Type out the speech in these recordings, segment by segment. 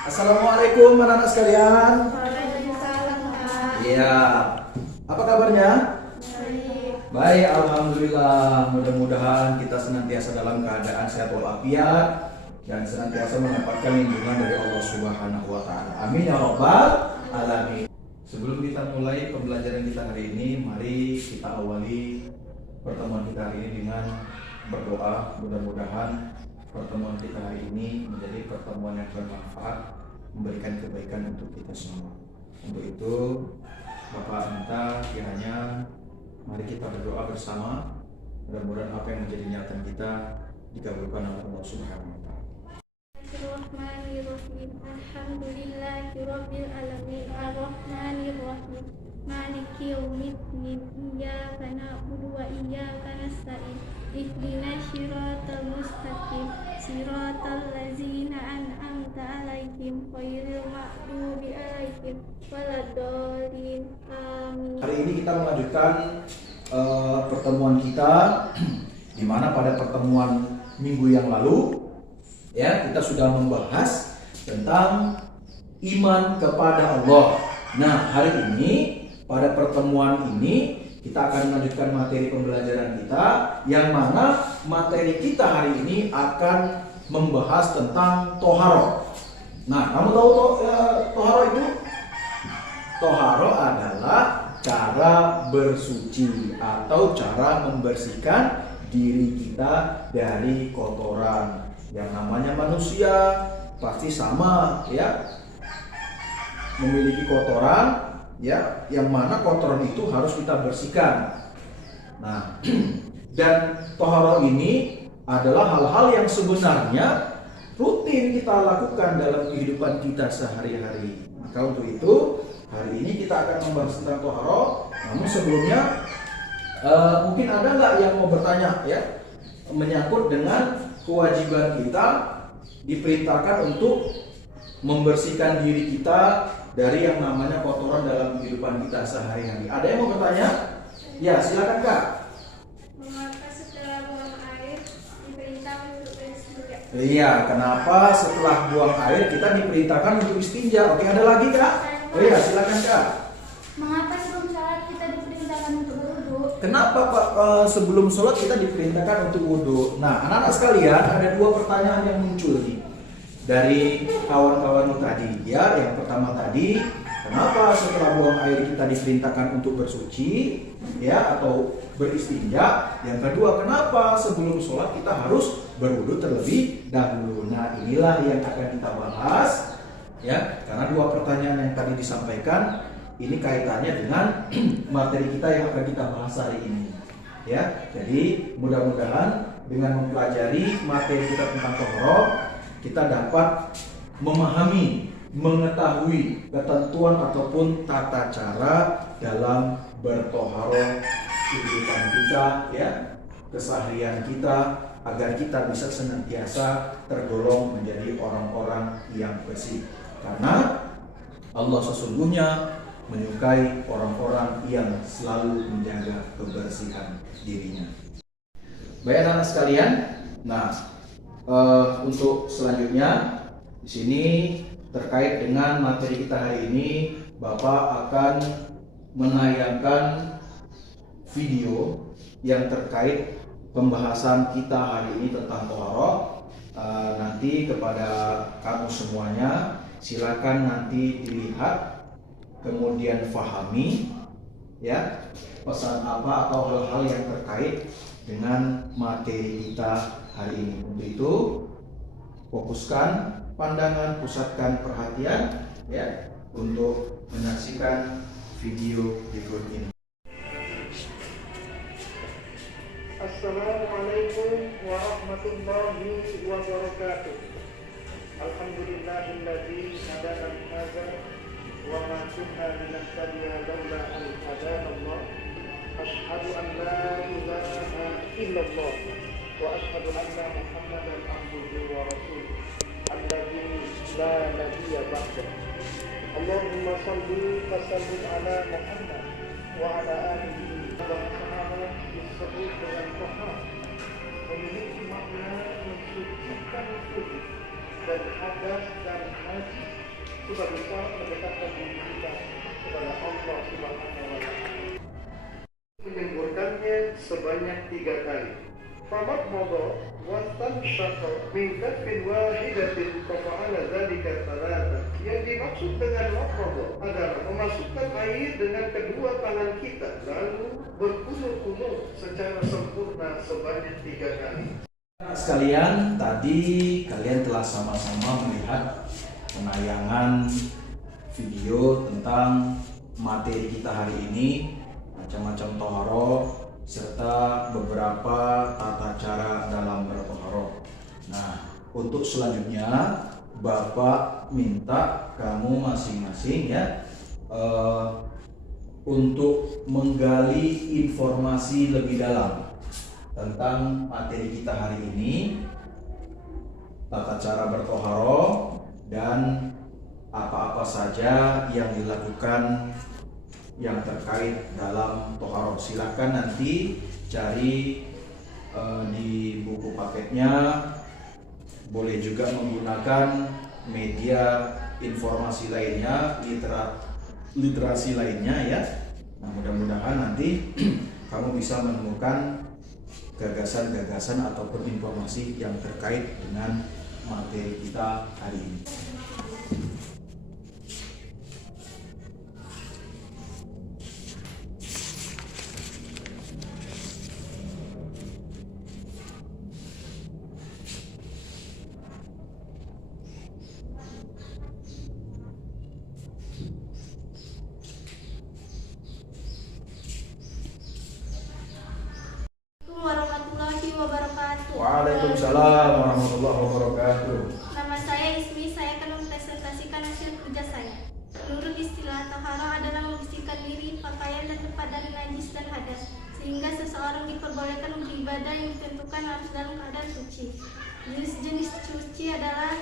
Assalamualaikum anak-anak sekalian. Waalaikumsalam, Pak. Iya. Apa kabarnya? Baik. Baik, alhamdulillah. Mudah-mudahan kita senantiasa dalam keadaan sehat walafiat dan senantiasa mendapatkan lindungan dari Allah Subhanahu wa taala. Amin ya rabbal alamin. Sebelum kita mulai pembelajaran kita hari ini, mari kita awali pertemuan kita hari ini dengan berdoa. Mudah-mudahan pertemuan kita hari ini menjadi pertemuan yang bermanfaat, memberikan kebaikan untuk kita semua. Untuk itu, Bapak minta kiranya mari kita berdoa bersama. Mudah-mudahan apa yang menjadi niatan kita dikabulkan oleh Allah Subhanahu wa taala. Bismillahirrahmanirrahim. Alhamdulillahirabbil alamin. Arrahmanirrahim. Maliki yaumiddin. Iyyaka na'budu wa iyyaka nasta'in. Ihdinas siratal mustaqim. Siratal ladzina an'amta 'alaihim ghairil maghdubi 'alaihim waladdallin. Amin. Hari ini kita melanjutkan pertemuan kita di mana pada pertemuan minggu yang lalu ya kita sudah membahas tentang iman kepada Allah. Nah, hari ini pada pertemuan ini kita akan melanjutkan materi pembelajaran kita yang mana materi kita hari ini akan membahas tentang toharo. Nah, kamu tahu toharo itu? Toharo adalah cara bersuci atau cara membersihkan diri kita dari kotoran. Yang namanya manusia pasti sama ya, memiliki kotoran ya, yang mana kotoran itu harus kita bersihkan. Nah, dan toharo ini adalah hal-hal yang sebenarnya rutin kita lakukan dalam kehidupan kita sehari-hari. Maka untuk itu hari ini kita akan membahas tentang toharo. Namun sebelumnya mungkin ada nggak yang mau bertanya ya menyangkut dengan kewajiban kita diperintahkan untuk membersihkan diri kita dari yang namanya kotoran dalam kehidupan kita sehari-hari. Ada yang mau bertanya? Ya, silakan Kak. Mengapa setelah buang air diperintahkan untuk beristinja? Iya, kenapa setelah buang air kita diperintahkan untuk istinja? Oke, ada lagi Kak? Oh iya, silakan Kak. Mengapa sebelum salat kita diperintahkan untuk berwudu? Kenapa Pak sebelum sholat kita diperintahkan untuk wudhu? Nah, anak-anak sekalian, ada dua pertanyaan yang muncul nih dari kawan-kawan tadi. Ya, yang pertama tadi, kenapa setelah buang air kita diperintahkan untuk bersuci, ya, atau beristinja? Yang kedua, kenapa sebelum sholat kita harus berwudhu terlebih dahulu? Nah, inilah yang akan kita bahas, ya, karena dua pertanyaan yang tadi disampaikan ini kaitannya dengan materi kita yang akan kita bahas hari ini. Ya, jadi mudah-mudahan dengan mempelajari materi kita tentang toharo, kita dapat memahami, mengetahui ketentuan ataupun tata cara dalam bertoharo kehidupan kita, ya, keseharian kita, agar kita bisa senantiasa tergolong menjadi orang-orang yang bersih. Karena Allah sesungguhnya menyukai orang-orang yang selalu menjaga kebersihan dirinya. Baik anak-anak sekalian, nah untuk selanjutnya di sini terkait dengan materi kita hari ini, Bapak akan menayangkan video yang terkait pembahasan kita hari ini tentang toharo. Nanti kepada kamu semuanya silakan nanti dilihat, kemudian fahami ya pesan apa atau hal-hal yang terkait dengan materi kita hari ini. Untuk itu fokuskan pandangan, pusatkan perhatian ya untuk menyaksikan video berikut ini. Assalamualaikum warahmatullahi wabarakatuh. Alhamdulillahilladzi hadana hadza wa ma kunna linahtadiya laula an hadana Allah. Asyhadu an la ilaha illallah wa asyhadu anna Muhammadan abduhu wa rasuluh alladzi la nabiyya ba'dahu. Allahumma shalli wa sallim ala Muhammad wa ala alihi wa sahbihi disebut dengan tohar memiliki makna mensucikan tubuh dari hadas dan najis sebagai cara mendekatkan diri kita kepada Allah Subhanahu wa Ta'ala. Menyemburkannya sebanyak 3 kali. Famat modo wastan syakal min kafin wahidatin fa'ala dzalika thalatha. Yang dimaksud dengan modo adalah memasukkan air dengan kedua tangan kita lalu berkunur-kunur secara sempurna sebanyak 3 kali. Sekalian, tadi kalian telah sama-sama melihat penayangan video tentang materi kita hari ini, macam-macam toharo serta beberapa tata cara dalam bertoharo. Nah, untuk selanjutnya Bapak minta kamu masing-masing ya untuk menggali informasi lebih dalam tentang materi kita hari ini, tata cara bertoharo dan apa-apa saja yang dilakukan yang terkait dalam toharo. Silakan nanti cari di buku paketnya. Boleh juga menggunakan media informasi lainnya, literasi lainnya ya. Nah, mudah-mudahan nanti kamu bisa menemukan gagasan-gagasan ataupun informasi yang terkait dengan materi kita hari ini. Warahmatullahi wabarakatuh. Waalaikumsalam warahmatullahi wabarakatuh. Nama saya Ismi, saya akan mempresentasikan hasil kerja saya. Menurut istilah, toharo adalah membersihkan diri, pakaian, dan tempat dari najis dan hadas, sehingga seseorang diperbolehkan beribadah yang ditentukan harus dalam keadaan suci. Jenis-jenis suci adalah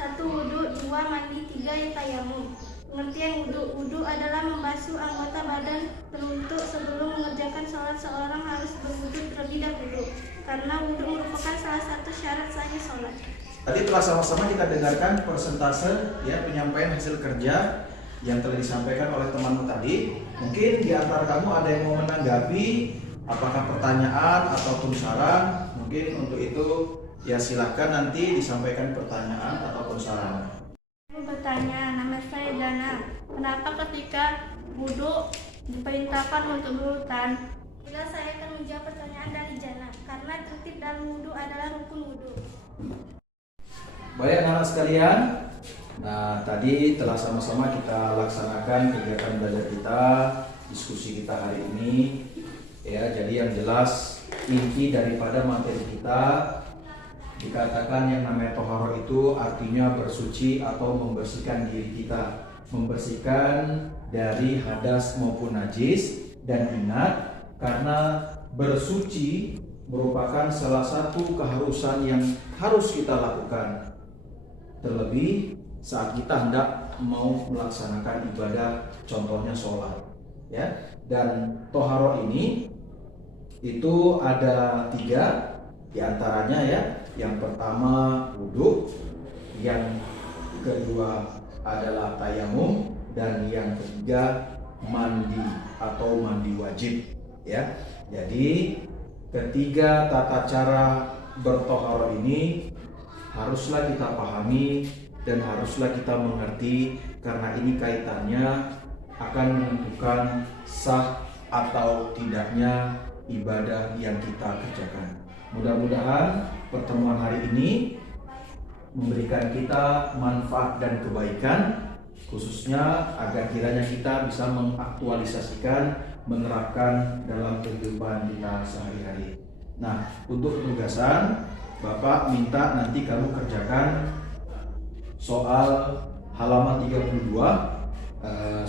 1. Wudu, 2. Mandi, 3. Tayamum. Pengertian wudu. Wudu adalah membasuh anggota badan berwudu. Sebelum mengerjakan sholat, seorang harus berwudu terlebih dahulu, karena wudu merupakan salah satu syarat sahnya sholat. Tadi telah sama-sama kita dengarkan persentase ya penyampaian hasil kerja yang telah disampaikan oleh temanmu tadi. Mungkin di antara kamu ada yang mau menanggapi, apakah pertanyaan ataupun saran. Mungkin untuk itu ya silahkan nanti disampaikan pertanyaan ataupun saran. Bertanya, nama saya Jana. Kenapa ketika wudu diperintahkan untuk berurutan? Bila saya akan menjawab pertanyaan dari Jana, karena tertib dalam wudu adalah rukun wudu. Baik anak-anak sekalian, nah tadi telah sama-sama kita laksanakan kegiatan belajar kita, diskusi kita hari ini. Ya, jadi yang jelas inti daripada materi kita dikatakan yang namanya toharo itu artinya bersuci atau membersihkan diri kita, membersihkan dari hadas maupun najis. Dan ingat, karena bersuci merupakan salah satu keharusan yang harus kita lakukan, terlebih saat kita hendak mau melaksanakan ibadah, contohnya sholat ya. Dan toharo ini itu ada 3 diantaranya ya. Yang pertama wudu, yang kedua adalah tayamum, dan yang ketiga mandi atau mandi wajib ya. Jadi ketiga tata cara bertoharo ini haruslah kita pahami dan haruslah kita mengerti, karena ini kaitannya akan menentukan sah atau tidaknya ibadah yang kita kerjakan. Mudah-mudahan pertemuan hari ini memberikan kita manfaat dan kebaikan, khususnya agar kiranya kita bisa mengaktualisasikan, menerapkan dalam kehidupan kita sehari-hari. Nah, untuk penugasan, Bapak minta nanti kamu kerjakan soal halaman 32.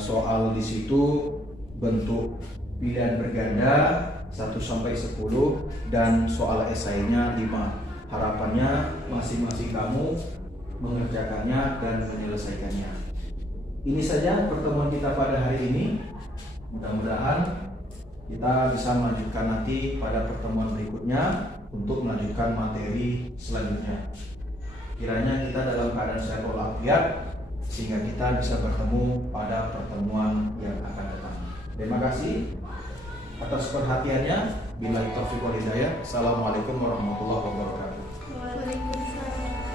Soal di situ bentuk pilihan berganda 1-10 dan soal esainya 5. Harapannya masing-masing kamu mengerjakannya dan menyelesaikannya. Ini saja pertemuan kita pada hari ini. Mudah-mudahan kita bisa melanjutkan nanti pada pertemuan berikutnya untuk melanjutkan materi selanjutnya. Kiranya kita dalam keadaan sehat walafiat sehingga kita bisa bertemu pada pertemuan yang akan datang. Terima kasih atas perhatiannya. Billahi taufiq wal hidayah. Assalamualaikum warahmatullahi wabarakatuh. Waalaikumsalam.